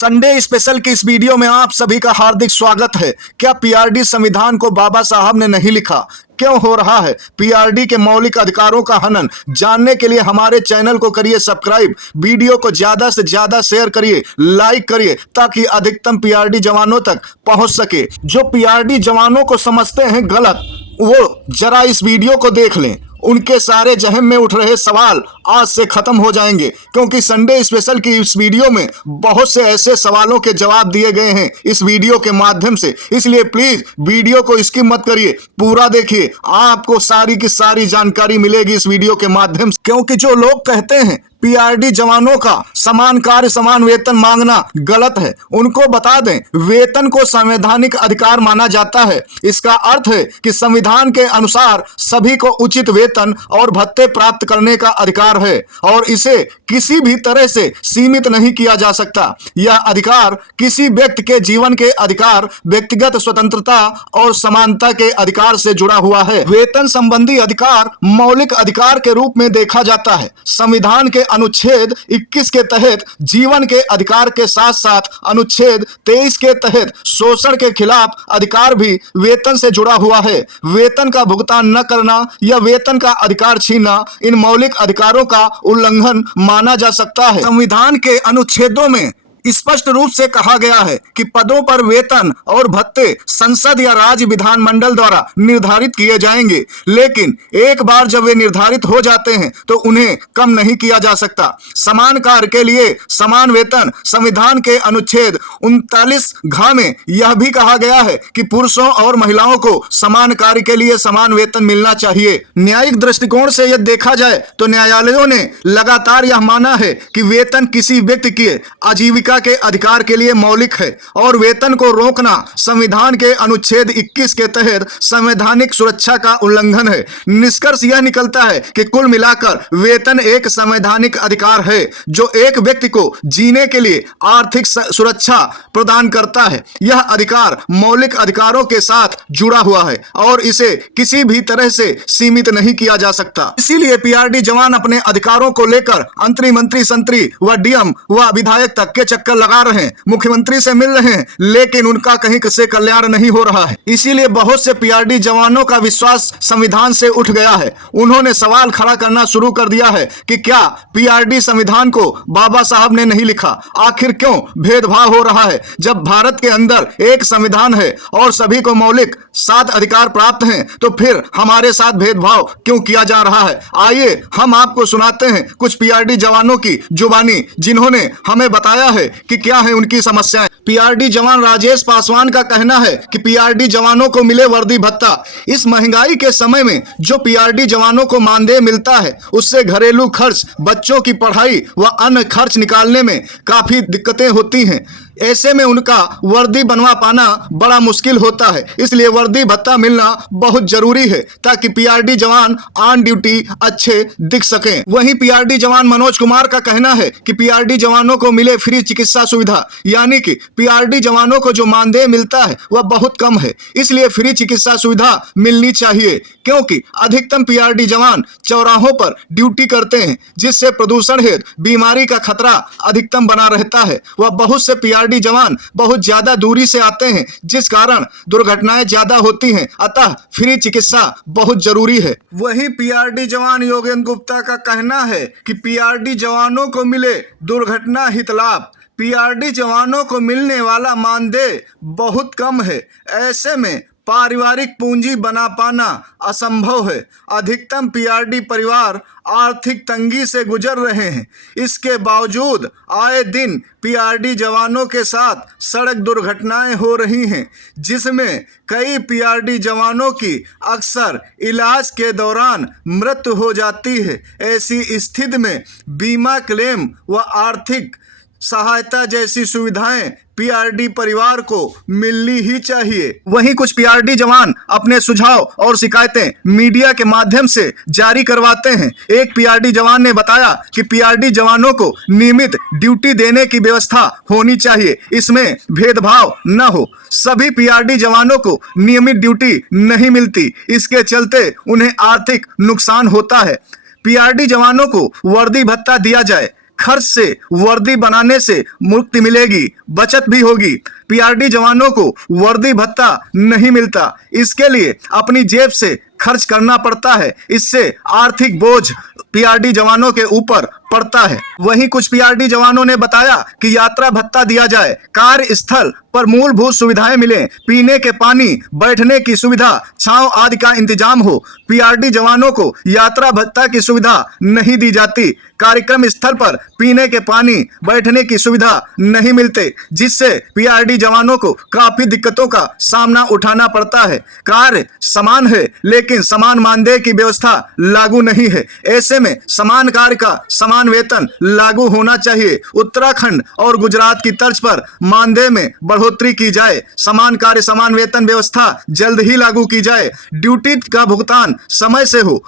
Sunday special की इस video में आप सभी का हार्दिक स्वागत है। क्या पीआरडी संविधान को बाबा साहब ने नहीं लिखा? क्यों हो रहा है पीआरडी के मौलिक अधिकारों का हनन? जानने के लिए हमारे चैनल को करिए सब्सक्राइब, वीडियो को ज्यादा से ज्यादा शेयर करिए, लाइक करिए ताकि अधिकतम पीआरडी जवानों तक पहुंच सके। जो पीआरडी जवानों को समझते हैं गलत, वो जरा इस वीडियो को देख लें। उनके सारे जहन में उठ रहे सवाल आज से खत्म हो जाएंगे, क्योंकि संडे स्पेशल की इस वीडियो में बहुत से ऐसे सवालों के जवाब दिए गए हैं इस वीडियो के माध्यम से। इसलिए प्लीज वीडियो को स्किप मत करिए, पूरा देखिए, आपको सारी की सारी जानकारी मिलेगी इस वीडियो के माध्यम से। क्योंकि जो लोग कहते हैं पीआरडी जवानों का समान कार्य समान वेतन मांगना गलत है, उनको बता दें वेतन को संवैधानिक अधिकार माना जाता है। इसका अर्थ है कि संविधान के अनुसार सभी को उचित वेतन और भत्ते प्राप्त करने का अधिकार है और इसे किसी भी तरह से सीमित नहीं किया जा सकता। यह अधिकार किसी व्यक्ति के जीवन के अधिकार, व्यक्तिगत स्वतंत्रता और समानता के अधिकार से जुड़ा हुआ है। वेतन संबंधी अधिकार मौलिक अधिकार के रूप में देखा जाता है। संविधान के अनुच्छेद 21 के तहत जीवन के अधिकार के साथ साथ अनुच्छेद 23 के तहत शोषण के खिलाफ अधिकार भी वेतन से जुड़ा हुआ है। वेतन का भुगतान न करना या वेतन का अधिकार छीनना इन मौलिक अधिकारों का उल्लंघन माना जा सकता है। संविधान के अनुच्छेदों में स्पष्ट रूप से कहा गया है कि पदों पर वेतन और भत्ते संसद या राज्य विधानमंडल द्वारा निर्धारित किए जाएंगे, लेकिन एक बार जब वे निर्धारित हो जाते हैं तो उन्हें कम नहीं किया जा सकता। समान कार्य के लिए समान वेतन, संविधान के अनुच्छेद 39 में यह भी कहा गया है कि पुरुषों और महिलाओं को समान कार्य के लिए समान वेतन मिलना चाहिए। न्यायिक दृष्टिकोण से यदि देखा जाए तो न्यायालयों ने लगातार यह माना है कि वेतन किसी व्यक्ति की आजीविका के अधिकार के लिए मौलिक है और वेतन को रोकना संविधान के अनुच्छेद 21 के तहत संवैधानिक सुरक्षा का उल्लंघन है। निष्कर्ष यह निकलता है कि कुल मिलाकर वेतन एक संवैधानिक अधिकार है जो एक व्यक्ति को जीने के लिए आर्थिक सुरक्षा प्रदान करता है। यह अधिकार मौलिक अधिकारों के साथ जुड़ा हुआ है और इसे किसी भी तरह से सीमित नहीं किया जा सकता। इसीलिए पीआरडी जवान अपने अधिकारों को लेकर मंत्री संतरी व डीएम व विधायक तक के चक्कर लगा रहे हैं, मुख्यमंत्री से मिल रहे हैं, लेकिन उनका कहीं से कल्याण नहीं हो रहा है। इसीलिए बहुत से पीआरडी जवानों का विश्वास संविधान से उठ गया है। उन्होंने सवाल खड़ा करना शुरू कर दिया है कि क्या पीआरडी संविधान को बाबा साहब ने नहीं लिखा? आखिर क्यों भेदभाव हो रहा है? जब भारत के अंदर एक संविधान है और सभी को मौलिक 7 अधिकार प्राप्त हैं, तो फिर हमारे साथ भेदभाव क्यों किया जा रहा है? आइए हम आपको सुनाते हैं कुछ पीआरडी जवानों की जुबानी, जिन्होंने हमें बताया है कि क्या है उनकी समस्याएं। पीआरडी जवान राजेश पासवान का कहना है कि पीआरडी जवानों को मिले वर्दी भत्ता। इस महंगाई के समय में जो पीआरडी जवानों को मानदेय मिलता है उससे घरेलू खर्च, बच्चों की पढ़ाई व अन्य खर्च निकालने में काफी दिक्कतें होती हैं। ऐसे में उनका वर्दी बनवा पाना बड़ा मुश्किल होता है। इसलिए वर्दी भत्ता मिलना बहुत जरूरी है ताकि पीआरडी जवान ऑन ड्यूटी अच्छे दिख सकें। वहीं पीआरडी जवान मनोज कुमार का कहना है कि पीआरडी जवानों को मिले फ्री चिकित्सा सुविधा, यानी कि पीआरडी जवानों को जो मानदेय मिलता है वह बहुत कम है, इसलिए फ्री चिकित्सा सुविधा मिलनी चाहिए। क्योंकि अधिकतम पीआरडी जवान चौराहों पर ड्यूटी करते हैं, जिससे प्रदूषण हेतु बीमारी का खतरा अधिकतम बना रहता है। वह बहुत से पीआरडी जवान बहुत ज्यादा दूरी से आते हैं, जिस कारण दुर्घटनाएं ज्यादा होती हैं। अतः फ्री चिकित्सा बहुत जरूरी है। वहीं पीआरडी जवान योगेंद्र गुप्ता का कहना है कि पीआरडी जवानों को मिले दुर्घटना हित लाभ। पीआरडी जवानों को मिलने वाला मानदेय बहुत कम है, ऐसे में पारिवारिक पूंजी बना पाना असंभव है। अधिकतम पीआरडी परिवार आर्थिक तंगी से गुजर रहे हैं। इसके बावजूद आए दिन पीआरडी जवानों के साथ सड़क दुर्घटनाएं हो रही हैं, जिसमें कई पीआरडी जवानों की अक्सर इलाज के दौरान मृत्यु हो जाती है। ऐसी स्थिति में बीमा क्लेम व आर्थिक सहायता जैसी सुविधाएं पीआरडी परिवार को मिलनी ही चाहिए। वहीं कुछ पीआरडी जवान अपने सुझाव और शिकायतें मीडिया के माध्यम से जारी करवाते हैं। एक पीआरडी जवान ने बताया कि पीआरडी जवानों को नियमित ड्यूटी देने की व्यवस्था होनी चाहिए, इसमें भेदभाव न हो। सभी पीआरडी जवानों को नियमित ड्यूटी नहीं मिलती, इसके चलते उन्हें आर्थिक नुकसान होता है। पीआरडी जवानों को वर्दी भत्ता दिया जाए, खर्च से वर्दी बनाने से मुक्ति मिलेगी, बचत भी होगी। पीआरडी जवानों को वर्दी भत्ता नहीं मिलता, इसके लिए अपनी जेब से खर्च करना पड़ता है। इससे आर्थिक बोझ पीआरडी जवानों के ऊपर पड़ता है। वहीं कुछ पीआरडी जवानों ने बताया कि यात्रा भत्ता दिया जाए, कार्यस्थल पर मूलभूत सुविधाएं मिलें, पीने के पानी, बैठने की सुविधा, छांव आदि का इंतजाम हो। पीआरडी जवानों को यात्रा भत्ता की सुविधा नहीं दी जाती, कार्यक्रम स्थल पर पीने के पानी, बैठने की सुविधा नहीं मिलते, जिससे पीआरडी जवानों को काफी दिक्कतों का सामना उठाना पड़ता है। कार्य समान है लेकिन समान मानदेय की व्यवस्था लागू नहीं है। ऐसे में समान कार्य का समान वेतन लागू होना चाहिए। उत्तराखंड और गुजरात की तर्ज पर मानदेय में बढ़ोतरी की जाए। समान कार्य समान वेतन व्यवस्था जल्द ही लागू की जाए। ड्यूटी का भुगतान समय से हो।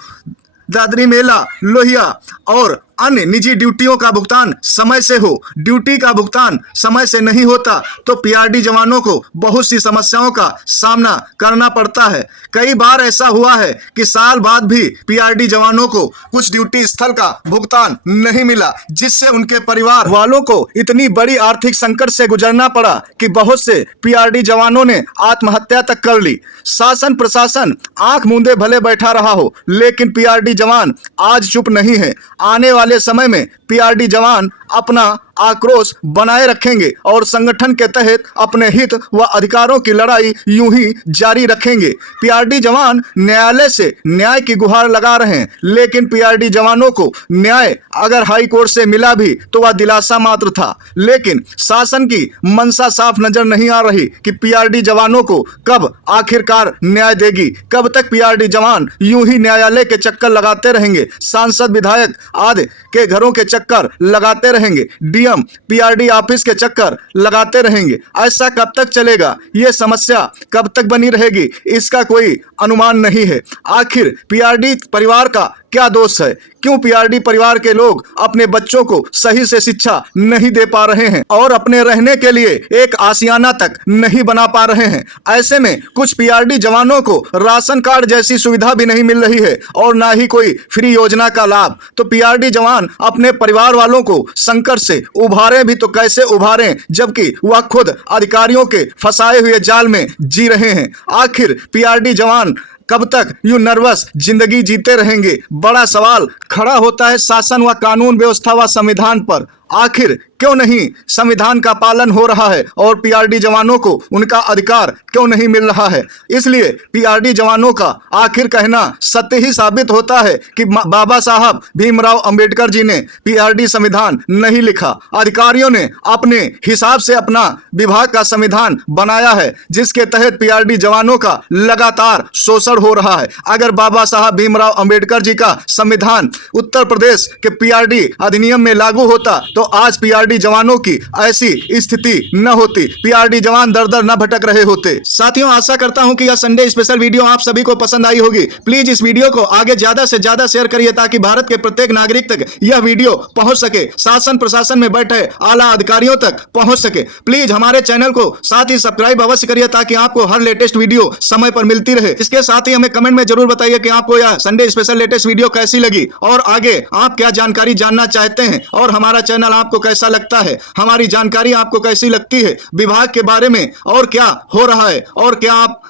दादरी मेला, लोहिया और अन्य निजी ड्यूटियों का भुगतान समय से हो। ड्यूटी का भुगतान समय से नहीं होता तो पीआरडी जवानों को बहुत सी समस्याओं का सामना करना पड़ता है। कई बार ऐसा हुआ है कि साल बाद भी पीआरडी जवानों को कुछ ड्यूटी स्थल का भुगतान नहीं मिला, जिससे उनके परिवार वालों को इतनी बड़ी आर्थिक संकट से गुजरना पड़ा कि बहुत से पीआरडी जवानों ने आत्महत्या तक कर ली। शासन प्रशासन आंख मूंदे भले बैठा रहा हो, लेकिन पीआरडी जवान आज चुप नहीं है। आने वाले समय में पीआरडी जवान अपना आक्रोश बनाए रखेंगे और संगठन के तहत अपने हित व अधिकारों की लड़ाई यूं ही जारी रखेंगे। पीआरडी जवान न्यायालय से न्याय की गुहार लगा रहे हैं, लेकिन पीआरडी जवानों को न्याय अगर हाई कोर्ट से मिला भी तो वह दिलासा मात्र था। लेकिन शासन की मंशा साफ नजर नहीं आ रही कि पीआरडी जवानों को कब आखिरकार न्याय देगी। कब तक पीआरडी जवान यूं ही न्यायालय के चक्कर लगाते रहेंगे, सांसद विधायक आदि के घरों के चक्कर लगाते रहेंगे, डीएम पीआरडी ऑफिस के चक्कर लगाते रहेंगे। ऐसा कब तक चलेगा? ये समस्या कब तक बनी रहेगी? इसका कोई अनुमान नहीं है। आखिर पीआरडी परिवार का क्या दोष है? क्यों पीआरडी परिवार के लोग अपने बच्चों को सही से शिक्षा नहीं दे पा रहे हैं और अपने रहने के लिए एक आशियाना तक नहीं बना पा रहे हैं? ऐसे में कुछ पीआरडी जवानों को राशन कार्ड जैसी सुविधा भी नहीं मिल रही है और ना ही कोई फ्री योजना का लाभ। तो पीआरडी जवान अपने परिवार वालों को संकट से उभारे भी तो कैसे उभारें, जबकि वह खुद अधिकारियों के फंसाए हुए जाल में जी रहे हैं। आखिर पीआरडी जवान कब तक यूं नर्वस जिंदगी जीते रहेंगे? बड़ा सवाल खड़ा होता है शासन व कानून व्यवस्था व संविधान पर। आखिर क्यों नहीं संविधान का पालन हो रहा है और पीआरडी जवानों को उनका अधिकार क्यों नहीं मिल रहा है? इसलिए पीआरडी जवानों का आखिर कहना सत्य ही साबित होता है कि बाबा साहब भीमराव अंबेडकर जी ने पीआरडी संविधान नहीं लिखा। अधिकारियों ने अपने हिसाब से अपना विभाग का संविधान बनाया है, जिसके तहत पीआरडी जवानों का लगातार शोषण हो रहा है। अगर बाबा साहब भीमराव अंबेडकर जी का संविधान उत्तर प्रदेश के पीआरडी अधिनियम में लागू होता तो आज पीआरडी जवानों की ऐसी स्थिति न होती, पीआरडी जवान दर दर न भटक रहे होते। साथियों, आशा करता हूं कि यह संडे स्पेशल वीडियो आप सभी को पसंद आई होगी। प्लीज इस वीडियो को आगे ज्यादा से ज्यादा शेयर करिए ताकि भारत के प्रत्येक नागरिक तक यह वीडियो पहुंच सके, शासन प्रशासन में बैठे आला अधिकारियों तक पहुंच सके। प्लीज हमारे चैनल को साथ ही सब्सक्राइब अवश्य करिए ताकि आपको हर लेटेस्ट वीडियो समय पर मिलती रहे। इसके साथ ही हमें कमेंट में जरूर बताइए कि आपको यह संडे स्पेशल लेटेस्ट वीडियो कैसी लगी और आगे आप क्या जानकारी जानना चाहते हैं और हमारा चैनल आपको कैसा लगता है, हमारी जानकारी आपको कैसी लगती है, विभाग के बारे में और क्या हो रहा है और क्या आप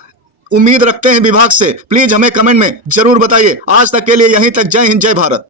उम्मीद रखते हैं विभाग से। प्लीज हमें कमेंट में जरूर बताइए। आज तक के लिए यहीं तक। जय हिंद, जय भारत।